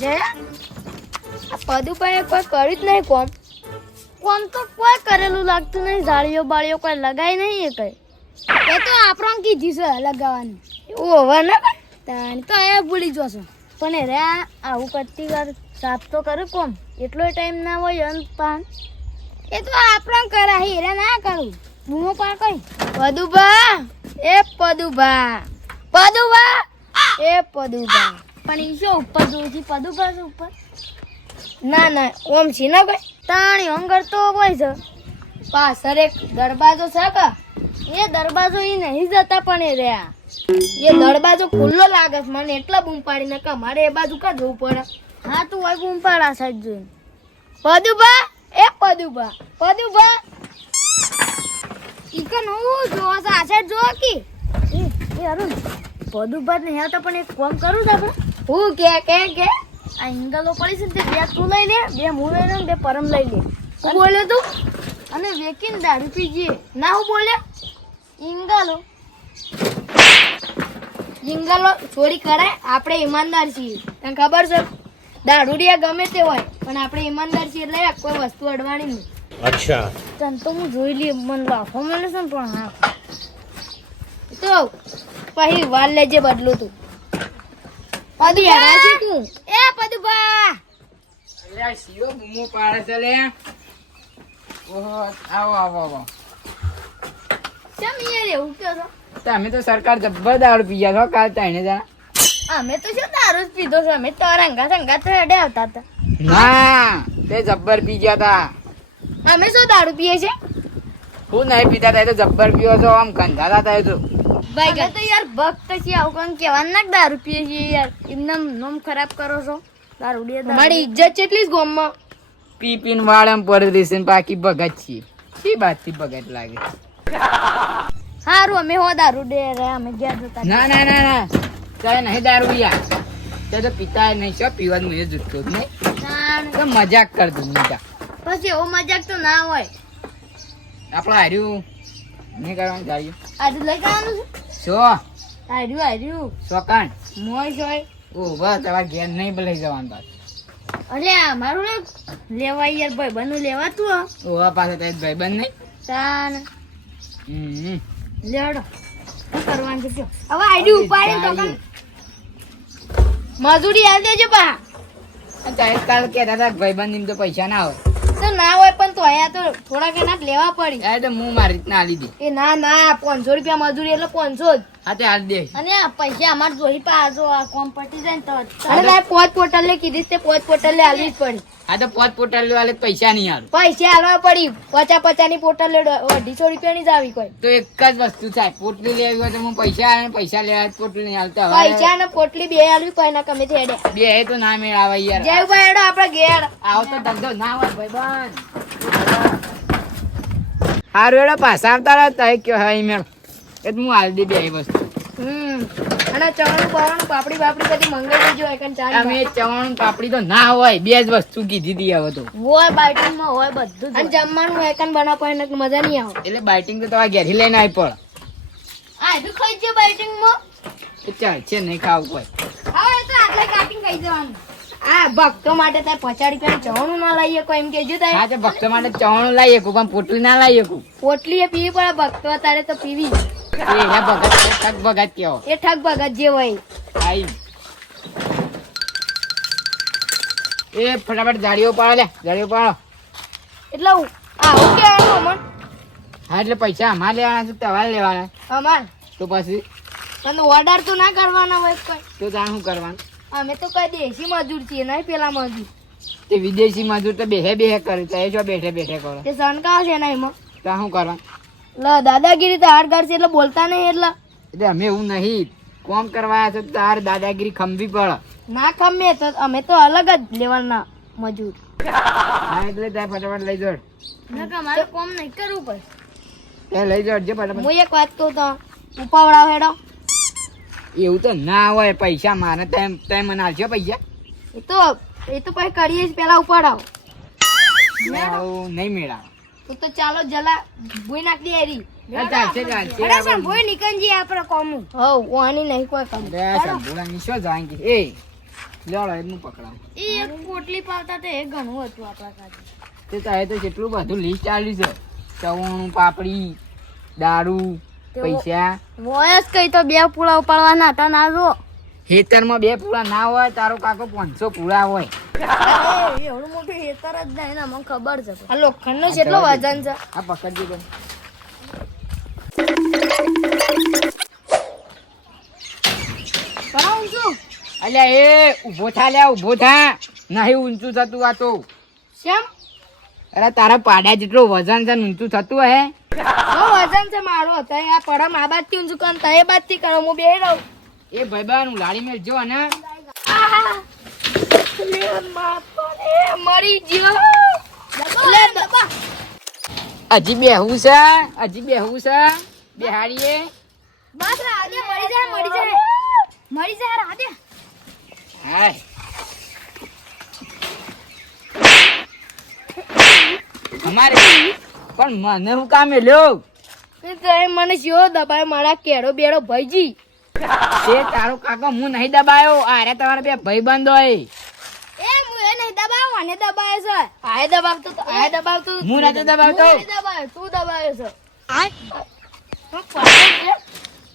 જયા આ પદુભાઈ કોઈ કર્યું જ નહીં કોમ તો કોઈ કરેલું લાગતું નહીં. જાળીઓ બાળીઓ કોઈ લગાઈ નહીં એ કઈ. એ તો આપણને કીધી છે લગાવવાનું. એવું હવે ના કઈ તાણી તો એ ભૂલી જશો. પણ એ રે આવું કરતી વાર સાફ તો કરે કોમ. એટલો ટાઈમ ના હોય અંત પાન એ તો આપણને કરા હીરે ના કરું. બૂમો પા કઈ પદુભા એ પદુભા એ પદુભા. પણ ઈ શું ઉપર જોઈ છે પદુભા છે ઉપર. ના ઓમ છે ના કઈ તાણી અંગર તો હોય છે. પાછળ એક દરવાજો છે કે એ દરવાજો ઈ નહીં જતા પણ એ રહ્યા એ દરવાજો ખુલ્લો લાગે છે મને એટલા બૂમ પાડીને કે મારે એ બાજુ કા જવું પડે. હા તું હોય બૂમ પાડા સાઈડ જોઈને પદુભા એ પદુભા ઈકન હું જો આ સાઈડ જો કી એ અરુણ પદુભા ને હેતા પણ એક કામ કરું છે આપણે. હું કે આ ઇંગલો પડી છે ને તે બે તું લઈ લે બે હું લઈ લઉં બે પરમ લઈ લે. હું બોલ્યો તું અને વેકીને દારૂ પીજીએ ના હું બોલ્યો ઇંગલો ચોરી કરાય. આપણે ઈમાનદાર છીએ તને ખબર છે. દારૂડિયા ગમે તે હોય પણ આપણે ઈમાનદાર છીએ એટલે કોઈ વસ્તુ અડવાની નહીં. અચ્છા તને તો હું જોઈ લઈએ મને લાફો મળે છે ને પણ હા તો પછી વાર લેજે બદલું તું પદુભા તું એ પદુભા અલ્યા શિયો બૂમો પાડે છે લે. ઓહો આવો કેમ યાર એવું કહો છો? તમે તો સરકાર જબ્બર દારૂ પીયા છો કાલ તાઈને જણા. અમે તો શું દારૂ જ પીધો છે. અમે તો રંગા તો હેડે આવતા હતા. ના તે જબ્બર પી ગયા તા. અમે શું દારૂ પીએ છે હું નહીં પીતા તા એ તો જબ્બર પીવો છો આમ કંધાતા તા એ તો. ભાઈ તો યાર ભક્ત છે આવું કોણ કહેવાનું ના દારૂ પીએ છીએ યાર. એમને નોમ ખરાબ કરો છો દારૂડિયા. તમારી ઇજ્જત કેટલી જ ગામમાં. પી પીને વાળમ પડી રહેશે ને બાકી ભગત છીએ. શી બાતથી ભગત લાગે. સારું અમે હો દારૂ દે રે અમે ઘેર જતા. ના ચાલે નહીં દારૂ યાર. તે તો પીતા નહીં શું પીવાનું એ જુઠ્ઠો નહીં તો મજાક કર દઉં મજાક. પછી એવો મજાક તો ના હોય. આપણે હાર્યું નહીં કરવાનું જાય આજે લઈ જવાનું છે. શું હાર્યું શોકાણ મોય હોય. ઓ બસ તમારે ઘેર નહીં લઈ જવાનું પાછું. અરે મારું ને લેવાય યાર ભાઈ બનું લેવાતું હો. ઓવા પાસે તો ભાઈ બંધ નહીં. તાન હમ લેડો શું કરવાનું છે કયો? હવે આઈડી ઉપાડી તો કર. મજૂરી આલ દેજો બા. ચાલે કાલ કહેતા હતા ભાઈબંધ ની તો પૈસા ના હોય. તો ના હોય પણ તો અહીંયા તો થોડા ઘણા લેવા પડી. એ તો હું મારી રીતના આલી દે. એ ના 500 રૂપિયા મજૂરી એટલે 500 જ. હા તે હાલ દે. અને આ પૈસા અમાર જોઈ પાજો આ કોમ પટી જાય ને તો અરે ભાઈ પોત પોટલ લે કીધી તે પોત પોટલ લે આલવી જ પડી. હા તો પોત પોટલ વાલે પૈસા નહીં આલું. પૈસા આલવા પડી 50 ની પોટલ લે 250 રૂપિયા ની જ આવી કોઈ. તો એક જ વસ્તુ થાય પોટલી લેવી હોય તો હું પૈસા આવે પૈસા લેવા પોટલી નહીં હાલતા. પૈસા ને પોટલી બે આલવી કોઈ ના કમે થી હેડે બે એ તો ના મેળ આવે યાર. જય ભાઈ હેડો આપણે ઘેર. આવો તો ધંધો ના હોય ભાઈબંધ. હારું એડો પાછા આવતા રહે કયો હા મેળ એ હું હાલ દે બે વસ્તુ. અને ચવાણું પાવાનું પાપડી બાપડી બધી મંગાઈ દેજો એકન ચાલ. અમે ચવાણું પાપડી તો ના હોય બે જ વસ્તુ કીધી હતી હવે તો. હોય બાઈટિંગ માં હોય બધું અને જમવાનું એકન બનાવ પણ મજા નહીં આવે. એટલે બાઇટિંગ તો તમારે ઘેરી લઈને આવી પડે. આ એટલું ખાઈ છે બાઈટિંગ માં. એ ચાલ છે નહીં ખાવું કોઈ. હવે તો આટલે કાટિંગ ખાઈ જવાનું. આ ભક્તો માટે તાર 50 રૂપિયા ચવાણું ના લઈએ કોઈ એમ કેજો તારે. હા તો ભક્તો માટે ચવાણું લાવી શકું પણ પોટલી ના લાવી શકું. પોટલી એ પીવી પડે ભક્તો તારે તો પીવી. એ ભગત ઠગ ભગત કેવો એ ઠગ ભગત જે હોય. આઈ એ ફટાફટ ગાડીઓ પાડો લે ગાડીઓ પાડો. એટલે આવું કેવાનું અમન. હા એટલે પૈસા અમારે લેવાના છે તમારે લેવાના અમાર તો પછી અને ઓર્ડર તો ના કરવાના હોય કોઈ. તો તાણ શું કરવાનું. અમે તો કઈ દેશી મજૂર છીએ નહીં પેલા મજૂર. તે વિદેશી મજૂર તો બેહે કરે તો એ જો બેઠે કરો તે સણકાવ છે ને એમાં. તો શું કરવાનું. દાદાગીરી તો હાડ ગાડ છે એટલે બોલતા નહીં એટલે. એટલે અમે એવું નહીં કોમ કરવા છે તાર દાદાગીરી ખંભી પડે. ના ખમે તો અમે તો અલગ જ લેવાના મજૂર. હા એટલે ત્યાં ફટાફટ લઈ જોડ. ના મારે કોમ નહીં કરવું પડે. એ લઈ જોડજે ફટાફટ. હું એક વાત કહું તો ઉપાવડાવ હેડો. એવું તો ના હોય પૈસા મારે તેમ મને આવશે પૈસા. એ તો પછી કરીએ જ પેલા ઉપાડાવ. નહીં મેળા તો ચાલો જલા ભૂઈ નાખી એરી. ચાલશે ભૂઈ નીકળી જઈએ આપણે કોમ. હવ ઓની નહીં કોઈ કામ. સંભોળાની શું જાણગી એ લેવડો એનું પકડાવ. એ એક પોટલી પાવતા તો એ ઘણું હતું આપણા કાજે. તે તારે તો કેટલું બધું લિસ્ટ ચાલ્યું છે. ચવાણું, પાપડી, દારૂ, પૈસા. વયસ કઈ તો 2 પૂળા ઉપાડવાના હતા ના જો. ખેતરમાં 2 પૂળા ના હોય, તારો કાકો 500 પૂળા હોય. એવડું મોટું હેતર જ નહીં ને, મને ખબર છે. આ લોખંડનો કેટલો વજન છે? આ પકડજો બેન. કરાવું છું. અલ્યા એ ઊભો થા, લ્યા ઊભો થા. નહીં ઊંચું થતું આ તો. કેમ? અરે તારા પાડા જેટલું વજન છે ને ઊંચું થતું હે. શું વજન છે મારું? અત્યારે આ પડમ આ બાજથી ઊંચું કર, તે બાજથી કરો, હું બેહી રહું. એ ભાઈબંધ ઉલાડી મેલજો ને. મરી ગયો. હજી બેહવું છે, હજી બેહવું છે. બેહાડીએ. બસ રાધે મરી જાય, મરી જાય, મરી જાય રાધે. હાય. અમારે પણ મને હું કામ લ્યો. મને શિયો દબાય મારા કેળો બેડો ભાઈજી. તે તારો કાકો હું નહીં દબાયો. અરે તમારા બે ભાઈબંધ હોય. એ હું એ નહીં દબાવ, મને દબાય છે. આય દબાવતો તો આય દબાવતો. હું નથી દબાવતો. હું નહીં દબાયો, તું દબાયો છે. આય હું પાછળ છે.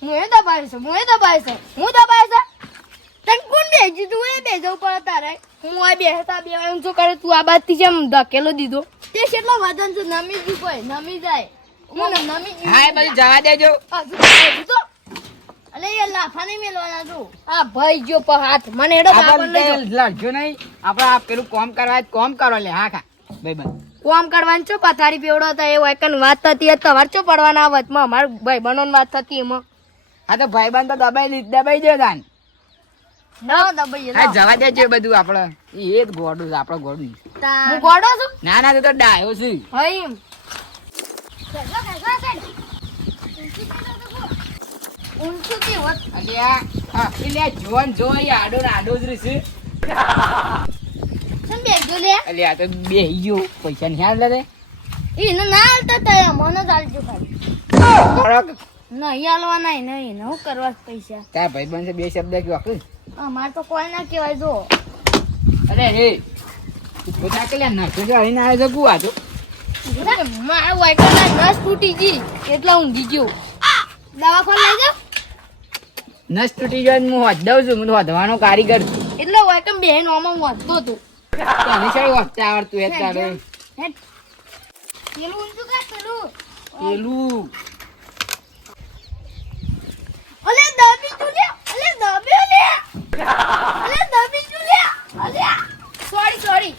હું એ દબાયો છે, હું એ દબાયો છે, હું દબાયો છે. તને કોણ બેજી તું એ બેજો પડે તારે. હું આ બેહતા બે એમ શું કરે તું આ બાજથી જેમ ધકેલો દીધો. તે કેટલો વજન છે? નમી ગયું કોઈ નમી જાય. હું નમી ગયું. હાય બધું જવા દેજો. હજુ તો અલે એ લાફા નહીં મેલવાના તું. આ ભાઈ જો પર હાથ મને એડો બાપન લઈ જો. લડજો નહીં. આપણે આ પેલું કોમ કરવા કોમ કરો લે. હા ખા ભાઈબંધ. કોમ કરવાનું છો પથારી પેવડો હતા એ વાયકન વાત થતી તમારે ચો પડવાના વચમાં અમાર ભાઈ બનોન વાત થતી એમાં. હા તો ભાઈબંધ તો દબાઈ દે તાન. ના દબાઈએ. હા જવા દેજો બધું. આપણે એ જ ગોડું છે, આપણો ગોડું. હું ગોડો છું. ના ના તો ડાયો છે. હઈ ઊંચું કે હોત. અલ્યા હા એટલે જોન જોઈ આડો ને આડો જ રહેશે. સમ બેજો લે. અલ્યા આ તો બેહી ગયો. પૈસા નહીં આલે રે. ઈને ના આલતા તયા મને જ આલજો ખાલી. થોડોક નહીં આલવાના નહીં હું કરવા પૈસા. તારા ભાઈબંધ છે 2 શબ્દ કયો આખું. અમાર તો કોઈ ના કહેવાય જો. અરે રે બધા કે લ્યા નસો જો આવીને આવ્યો છે કુવા તો. મારા વાયકન નસ તૂટી ગઈ એટલે ઊંઘી ગયો. દવાખાને લઈ જાવ. નસ તૂટી જાય હું હોદ દઉં છું. હું તો હોદવાનો કારીગર છું. એટલે વાયકન બે નોમાં વાંચતો હતો. તને છે હોદતા આવડતું એ તારે. હેટ. પેલું ઊંચું કાઢ પેલું. પેલું અલે દબી તું લે. અલે દબી લે. અલે દબી તું લે. અલે સોરી.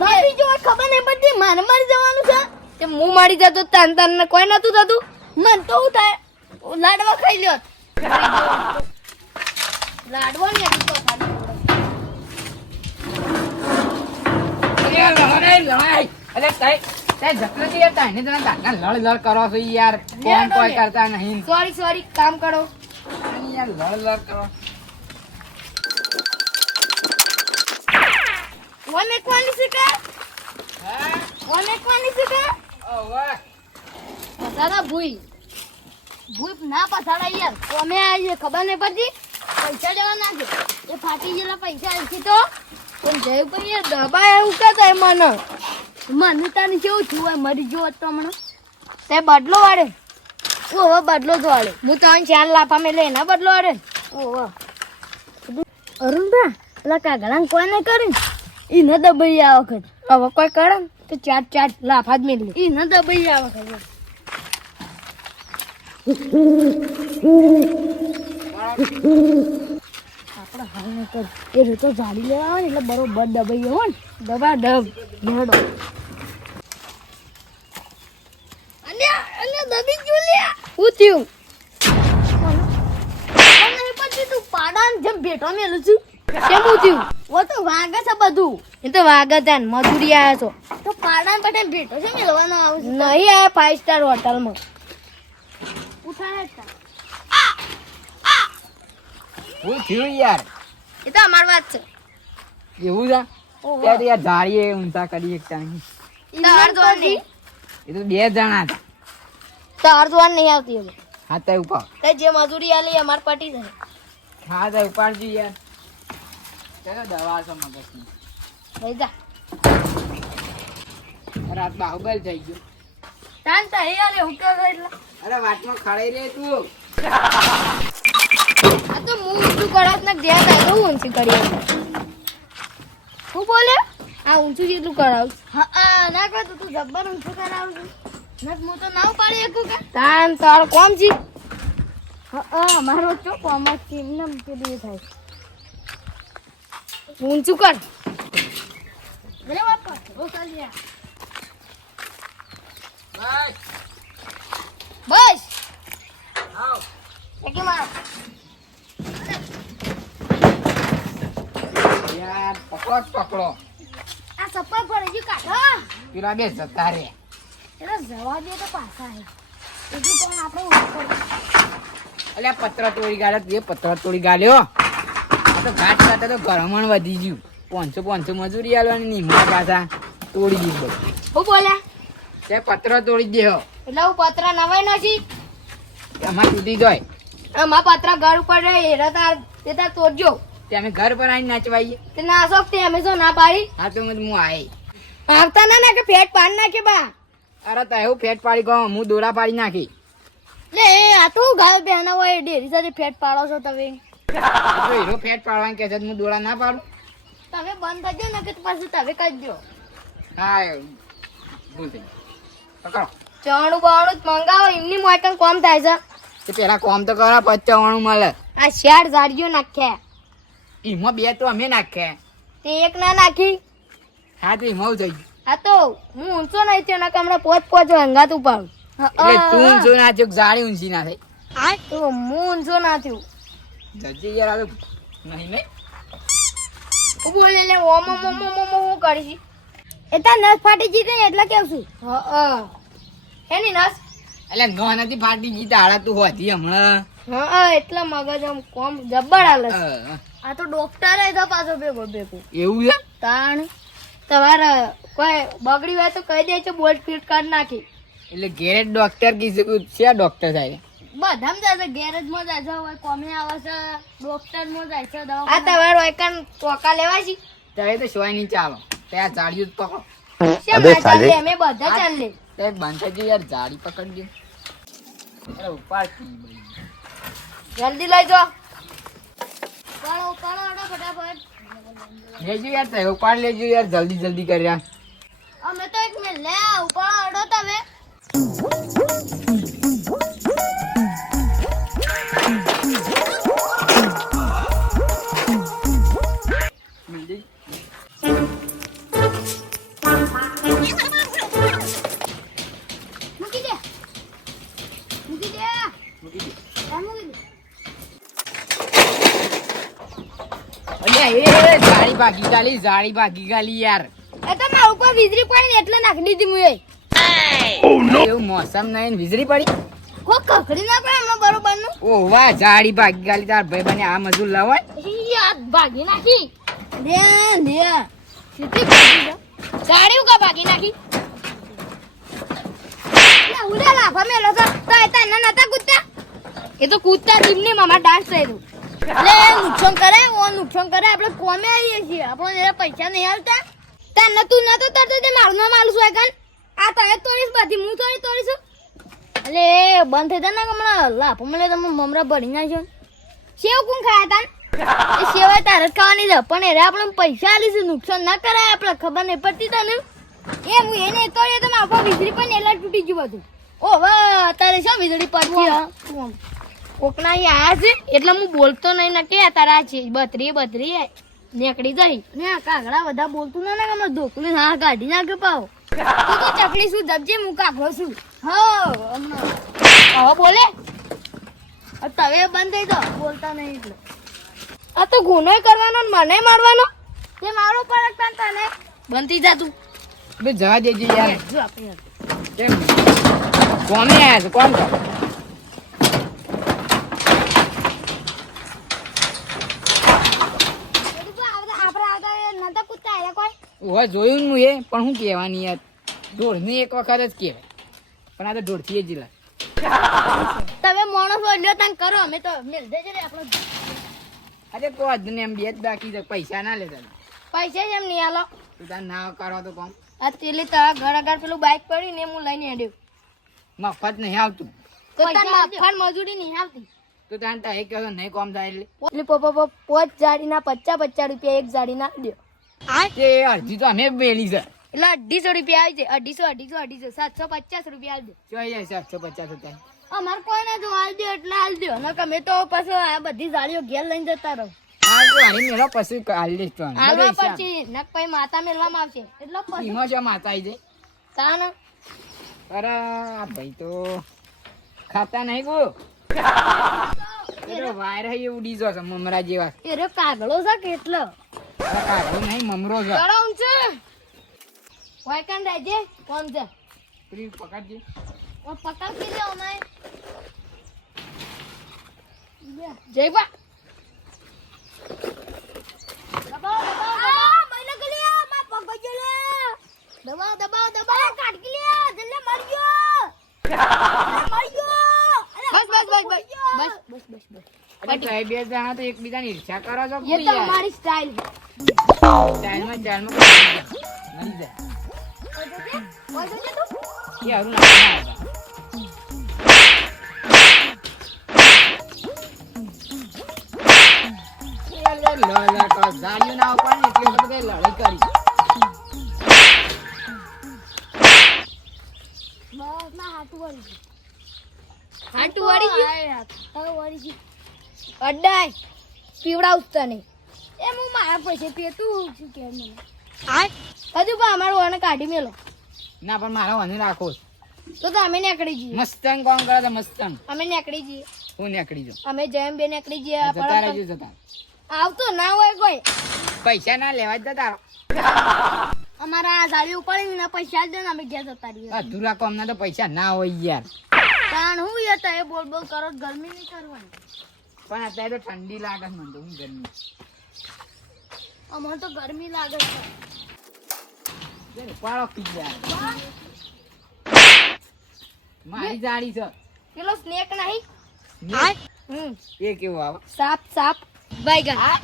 દબી જો ખબર નહીં પડતી મારે મારી જવાનું છે. તે હું મારી જતો તન ને કોઈ નતું થતું. મન તો હું થાય લાડવા ખાઈ લ્યો. લાડવા ને તો ખાલી. અરે તાઈ જકલો છે યાર. તાઈને તને દાદા લડ કરો છો યાર. કોમ કોઈ કરતા નહીં. સોરી કામ કરો. યાર લડ કરો. ઓને કોની છે હા ઓને કોની છે ઓ વાહ. પસાડા ભૂઈ ના પસાડા યાર. અમે આવીએ ખબર નહીં પડતી. પૈસા લેવા નાખે એ ફાટી ગયેલા પૈસા આલથી તો પણ જય ભાઈ યાર દબાય એવું કહેતા મને તાની કેવું થયું હોય મરી ગયો તો હમણાં તે બદલો વાળે. ઓહો બદલો જ વાળે. હું તો 4 લાફા મેં લઈને બદલો વાળે. ઓહો અરુણભા પેલા કાગળાને કોઈ નહીં કરીને ઈને દબાઈ આ વખત. હવે કોઈ કરે ને તો 4 લાફા જ મેં લે. ઈને દબાઈ આ વખત. આપણે હાલ નહીં કર એ રીતે જાળી લેવા આવે ને એટલે બરોબર દબાઈ હો ને. દબા ડબ નેડો અને દબી ગયું લે. હું થયું નહીં પછી તું પાડાને જેમ ભેટો મેલું છું. કેમ હું થયું? ઓ તો વાગે છે બધું. એ તો વાગે છે ને મજૂરી આવ્યા છો તો પાડાને પટે ભેટો છે મેળવાનો આવું નહીં આવ્યા 5 સ્ટાર હોટલમાં. ઉઠાડે હું થયું યાર. એ તો અમારી વાત છે. એવું છે ત્યારે યાર ધારીએ ઊંચા કરી એકતા નહીં. તાર જોવા નહીં. એ તો 2 જણા હતા. તાર જોવા નહીં આવતી હવે. હા તો ઉપાડ. તે જે મજૂરી આલી અમાર પટી જાય. હા તો ઉપાડજો યાર. ચાલો દવા છે મગજની. લઈ જા. અરે આ બાહુબલ થઈ ગયો. તાન તો હે આલે હું કે એટલે. અરે વાતમાં ખડાઈ રે તું. આ તો હું ઊંચું કરાત ને જ્યાં થાય તો ઊંચી કરી. હું બોલે? આ ઊંચું જેટલું કરાવું. હા ના કર તું જબ્બર ઊંચું કરાવું છું. નક હું તો ના પાડી શકું કે. તાન તાર કોમ છી. હા મારો ચો કોમ છે એમને કેદી થાય. ઊંચું કર. અરે વાત કર. ઓ ચાલ્યા. બસ આવ. એકે માર. યાર પકડો. આ સપ્પા પડી ગયું કાઢો. પેલા બે જતા રે. એટલે જવા દે તો પાછા હે. એટલું કોણ આપણે ઉપર. અલ્યા પત્ર તોડી ગાળ્યો. એ પત્ર તોડી ગાળ્યો. આ તો ઘાટ ખાતે તો ગરમણ વધી ગયું. 500 મજૂરી આલવાની નિમા પાછા તોડી દીધું. હું બોલ્યા? તે પત્ર તોડી દેહો. એટલે હું પત્ર નવાઈ નથી. અમાર તૂટી જાય. અમાર પત્ર ઘર ઉપર રહે એરા તાર તે તાર તોડજો. તે અમે ઘર પર આવીને નાચવાઈએ. તે ના શકતે અમે જો ના પાડી. હા તો હું આઈ. આવતા ના કે ફેટ પાડ નાખે બા. અરે તો એવું ફેટ પાડી ગયો. હું દોરા પાડી નાખી. લે આ તો ગાય બેના હોય ડેરી સાથે ફેટ પાડો છો તમે. આ તો હીરો ફેટ પાડવાનું કે છે હું દોરા ના પાડું. તમે બંધ કરજો ને કે પાછું તમે કરજો. હા ભૂલ થઈ ગઈ. પકડો. ચણું બાણું જ મંગાવો એમની મોટન કોમ થાય છે. તે પેલા કોમ તો કરો પછી ચવાણું મળે. આ શેર ઝાડીઓ નાખ્યા. એમાં બે તો અમે નાખ્યા. તે એક ના નાખી. હા તો એમાં થઈ ગયું. આ તો હું ઊંચો નહીં થયો ને હમણાં પોચ હંગાત ઉપાડું. એટલે તું ઊંચો ના થયો જાળી ઊંચી ના થઈ. તો હું ઊંચો ના થયું. જલ્દી યાર આ તો નહીં હું બોલે લે ઓમ ઓમ ઓમ ઓમ ઓમ હું કરીશ. એ તાર નસ ફાટી જીતે એટલે કેવું છું. એની નસ. એટલે નો નથી ફાટી ગઈ તારા તું હોતી હમણાં. એટલે મગજ આમ કોમ જબ્બર હાલે. હા. આ તો ડોક્ટર તો પાછો ભેગો એવું છે. તાણ તમારે કોઈ બગડી હોય તો કહી દેજો બોલ્ટ ફિટ કરી નાખી. એટલે ઘેરે ડોક્ટર કીધું છે ડોક્ટર થાય. બધામાં જાય છે ગેરેજમાં જાય છે હોય કોમે આવે છે ડોક્ટરમાં જાય છે દવા. આ તમારો એકન ટોકા લેવા છે. ત્યારે તો સોય નહીં ચાલો ત્યાં જાળીઓ જ પકડો. શેમ ના ચાલે અમે બધા ચાલે. તે બંધ થઈ ગયું યાર જાળી પકડજો. અરે ઉપાડ જલ્દી લઈ જાઓ. ઉપાડો ફટાફટ. લેજો યાર તે ઉપાડ લેજો યાર જલ્દી કર્યા. અમે તો એક મિનિટ લે ઉપાડો તમે. મૂકી દે. જાળી ભાગી ગાલી યાર. એ તો મારા ઉપર વીજળી પડી એટલે નાખી દીધી મુએ. એવું મોસમ નહીં વીજળી પડી. કો કકડી ના પડે હમણાં બરોબર નું. ઓ વાહ જાળી ભાગી ગાલી તાર ભાઈ બને આ મજૂર લાવાય. યાર ભાગી નાખી. દે સીધી ભાગી જા. ગાડી ઉકા ભાગી નાખી. ના ઉડા લાફા મેલો તો એતા નતા કૂદતા. એ તો કૂદતા જીમની મામા ડાન્સ થયેલું. એટલે નુકસાન કરે આપણે કોમે આવીએ છીએ. આપણને એ પૈસા નહીં આવતા. તને તું નતો તરતો તે મારું નામ આલું છું એકન. આ તને તોડીશ બધી હું તોડીશું. એટલે બંધ થઈ તા ને હમણાં લાફો મળે તમે મમરા ભરી નાખ્યો. સેવ કોણ ખાયા તા? એ સેવા તારે જ ખાવાની છે પણ એને આપણે પૈસા આલીશું નુકસાન ના કરાય આપણે ખબર નહીં પડતી તને. એ હું એને તોડીએ તો મારા ઉપર વીજળી પણ એલા તૂટી ગયું બધું. ઓ વાહ તારે શું વીજળી પડતી કોકના આયા છે એટલે હું બોલતો નહીં ને કે તારા છે બત્રી નીકળી જઈ ને કાગડા બધા બોલતું ના ને ધોકલું હા કાઢી નાખે પાવ. તું તો ચકલી શું દબજે હું કાગડો છું. હવે બોલે તવે બંધ થઈ જાઓ બોલતા નહીં એટલે. આ તો ગુનો કરવાનો ને મને મારવાનો તે મારો પરક તને બંધ થઈ જા તું. બે જવા દેજો યાર. જો આપણે કેમ કોને આયા છે કોણ ઓવા જોયું ને હું એ પણ હું કહેવાની યાર ઢોળની એક વખત જ કહેવાય પણ આ તો ઢોળથી જ લાય. તમે માણસો લ્યો તાન કરો અમે તો મેલ દેજે રે આપણો અરે કોઈ જ ને એમ બે જ બાકી છે પૈસા ના લેતા પૈસા જેમ નહીં આલો તું તાર ના કરો તો કોમ આ તેલી તારા ઘર આગળ પેલું બાઇક પડી ને હું લઈને હેડ્યો મફત નહીં આવતું તો તાર મફત મજૂરી નહીં આવતી તો તાર તો એક કહો નહીં કોમ થાય એટલે એટલે પોચ જાડીના 50 રૂપિયા એક જાડીના દો તે અડધી તો અમે બેલી છે એટલે 250 રૂપિયા આવી જાય 250 750 રૂપિયા આવી જોઈએ 750 રૂપિયા અમાર કોઈ ના જો હાલ દો એટલે હાલ દો નકર મેં તો પછી આ બધી જાળીઓ ઘેર લઈને જતા રહો હા તો હારી મેળો પછી હાલ લઈશ તો હાલવા પછી નક પછી માતા મેળવામાં આવશે એટલે પછી એમાં શું માતા આવી જાય તાન અરે આ ભાઈ તો ખાતા નહીં ગો એનો વાયર હે ઉડી જો છે મમરા જેવા એ રે કાગળો છે કેટલો અરે કાઢો નહીં મમરો છે કરાઉં છે વાય કાન રહેજે કોણ છે પ્લીઝ પકડજે ઓ પકડ કે લે ઓમાય જય બા દબાવ મહિના ગલિયા માં પગ બજે લે દબાવ કાટ કે લે જલ્લે મર ગયો બસ અરે ભાઈ બે જણા તો એકબીજાની ઈર્ષ્યા કરો છો ये तो हमारी स्टाइल है ચાલમાં મરી જાય એ હારું ના ગાડીઓ ના ઉપર એટલે બધે લડાઈ કરી બસ ના હાટુ વાળી ગઈ અડાય પીવડાવ તને એ હું મારા પૈસે પેતું શું કે મને હજુ પણ અમારું આને કાઢી મેલો ના પણ મારો વને રાખો તો અમે નીકળી જઈએ મસ્તંગ કોણ કરે તો મસ્તંગ અમે નીકળી જઈએ હું નીકળી જાઉં અમે જેમ બે નીકળી જઈએ જતા રહેજો જતા આવતો ના હોય કોઈ પૈસા ના લેવા જ જતા અમારા આ સાડી ઉપાડીને પૈસા જ દે ને અમે ઘેર જતા રહીએ અધૂરા કોમના તો પૈસા ના હોય યાર કારણ હું યાર તમે બોલ કરો ગરમી નહીં કરવાની પણ અત્યારે તો ઠંડી લાગે છે મને તો હું ગરમી અમને તો ગરમી લાગે છે પાડો પીઝા મારી જાડી છે પેલો સ્નેક નહીં એ કેવું આવે સાપ બાઈગન હા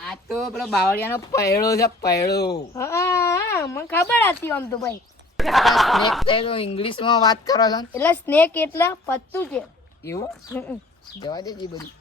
આ તો પેલો બાવળિયાનો પૈડો છે પૈડો હા મને ખબર હતી આમ તો ભાઈ સ્નેક તો ઇંગ્લિશમાં વાત કરો છો ને? એટલે સ્નેક એટલે પત્તું છે એવું જવા દે જી બધું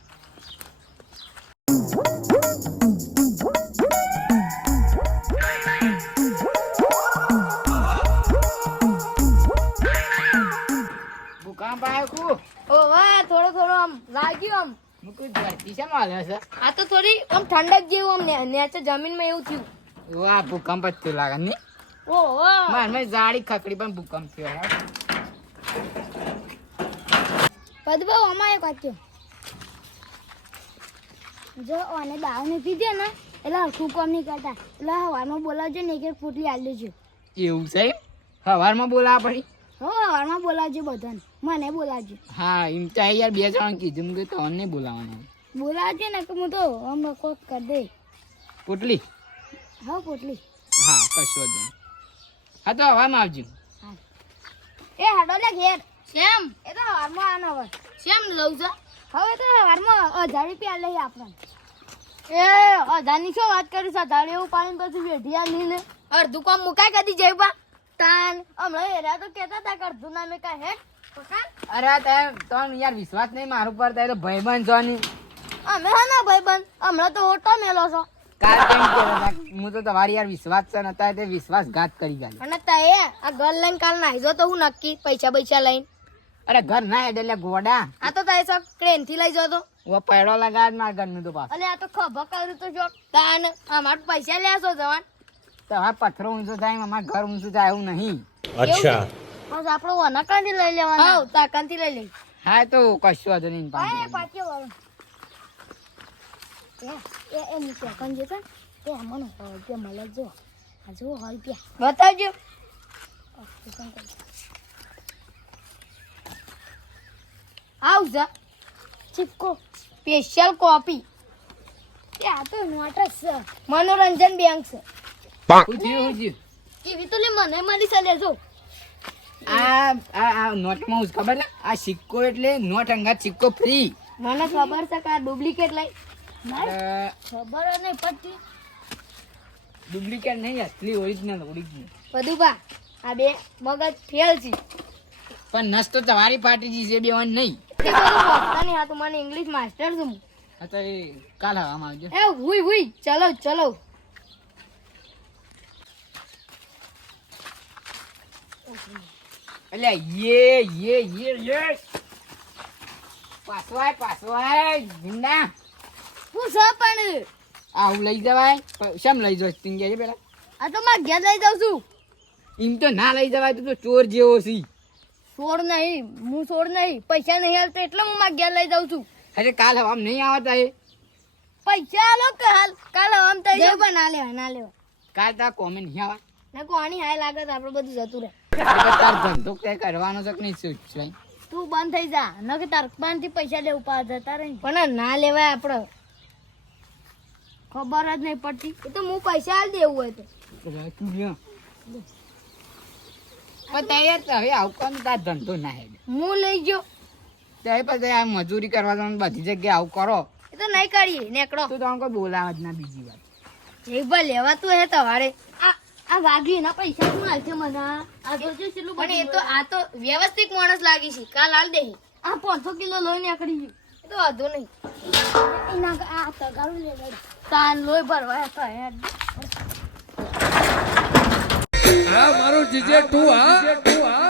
ભૂકંપ આવ્યો કુ ઓ વાહ થોડો આમ લાગ્યું આમ મુકુ ધરતી છે માલે છે આ તો થોડી આમ ઠંડક જેવું આમ નેચે જમીનમાં એવું થયું વાહ ભૂકંપ જ થયો લાગે ને ઓ વાહ માર મેં જાડી ખકડી પણ ભૂકંપ થયો હે પદબા અમાય કાચ્યો જો ઓને દાવ ને પીધે ને એટલે હરખું કોમ નહીં કરતા એટલે હવારમાં બોલાવજો ને એક પોટલી આલી દેજો એવું છે સવારમાં બોલાવા પડી હો હવારમાં બોલાવજો બધાને મને બોલાવજો હા એમ તો યાર બે જણા કીધું કે તો નહીં બોલાવાના બોલાવજો ને કે હું તો હમણાં કોક કરી દે પોટલી હા પોટલી હા કશો જ નહીં હા તો હવામાં આવજો એ હાડો લે ઘેર કેમ એ તો હવારમાં આનો હવે કેમ લઉં છે હવે તો હવારમાં 1000 રૂપિયા લઈ આપણને એ 1000 ની શું વાત કરી છે 1000 એવું પાણી પછી વેઢિયા નહીં ને અડધું કામ મુકાય કદી જઈબા તાન હમણાં એરા તો કહેતા હતા કે અડધું ના મેં કાંઈ હે અરે તો યાર વિશ્વાસ નહીં મારું પર તારે તો ભાઈબંધ છો ની અમે હા ના ભાઈબંધ હમણાં તો ઓટો મેલો છો કાલ કેમ કર્યો તા? હું તો તમારી યાર વિશ્વાસ છે ને અત્યારે તે વિશ્વાસઘાત કરી ગયો અને તે આ ઘર લઈને કાલ નાહી જો તો હું નક્કી પૈસા લઈને અરે ઘર ના હેડ એટલે ગોડા આ તો તારે સક ટ્રેન થી લઈ જતો ઓ પેડો લગાડ માર ઘરનું તો પાસ અલે આ તો ખભા કર્યું તો જો તાન અમાર પૈસા લેશો જવાન તો હવે પથરો ઊંચો થાય અમાર ઘર ઊંચું થાય એવું નહીં अच्छा બસ આપણો વનકાંથી લઈ લેવાના હા તાકાંથી લઈ લઈ હા તો કશું વાંધો નહીં એ પાછો વાળો એ નીચે કન જે છે એ અમને રૂપિયા મળે જો આ જો રૂપિયા બતાવજો આવજા ચીપકો સ્પેશિયલ કોપી આ તો નોટ છે મનોરંજન બેંક છે ઉજ્યું એવી તો લે મને મળી છે લેજો આ નોટમાં હું ખબર ને આ સિક્કો એટલે નોટ અંગાત સિક્કો ફ્રી. મને ખબર છે કે આ ડુપ્લિકેટ લઈ ખબર જ નહીં પડતી. ડુપ્લિકેટ નહીં, અસલી ઓરિજિનલ. પદુભા આ બે મગજ ફેલ છે. પણ નસ તો તમારી પાર્ટી છે, બે වන් નહીં. એ બધું બોલતા નહીં, આ તો મને ઇંગ્લિશ માસ્ટર છું. હા તો એ કાલ હવામાં આવજો. એ હુઈ હુઈ ચલો ચલો. એટલે યે પાછો આય ભીંડા. હું છે પણ આવું લઈ જવાય? શેમ લઈ જાવ તું કે પેલા? આ તો માર ઘેર લઈ જાઉં છું. એમ તો ના લઈ જવાય, તું તો ચોર જેવો છે. છોડ નહીં, હું છોડ નહીં. પૈસા નહીં હાલતા એટલે હું માર ઘેર લઈ જાઉં છું. અરે કાલ હવામાં નહીં આવતા એ. પૈસા આલો કે હાલ કાલ આમ થઈ જાય પણ ના લેવા કાલ તાર કોમે નહીં આવા. ના કોની હાય લાગે તો આપણે બધું જતું રહે. તાર ધંધો કઈ કરવાનો છે કે નહીં શું? તું બંધ થઈ જા ન કે તાર થી પૈસા લેવું પા જતા રહે. પણ ના લેવાય આપણે, ખબર જ નહીં પડતી. એ તો હું પૈસા હાલ દેવું હોય તો પણ તૈયાર તો હવે આવું તાર ધંધો ના હે. હું લઈ ગયો ત્યારે પછી આ મજૂરી કરવા જવાનું બધી જગ્યાએ આવું કરો એ તો નહીં કરીએ નેકડો. તો તમને કોઈ બોલાવે જ ના. બીજી વાત એક વાર લેવાતું હે તમારે. આ વાગી એના પૈસા શું હાલશે મને? આ તો કેટલું પણ એ તો આ તો વ્યવસ્થિત માણસ લાગી છે. કાલ હાલ દે. આ 500 કિલો લોહી નીકળી ગયું. એ તો વાંધો નહીં. એના આ તગારું લે તાન લોહી ભરવા તો હે. હા મારું જીજે તું હા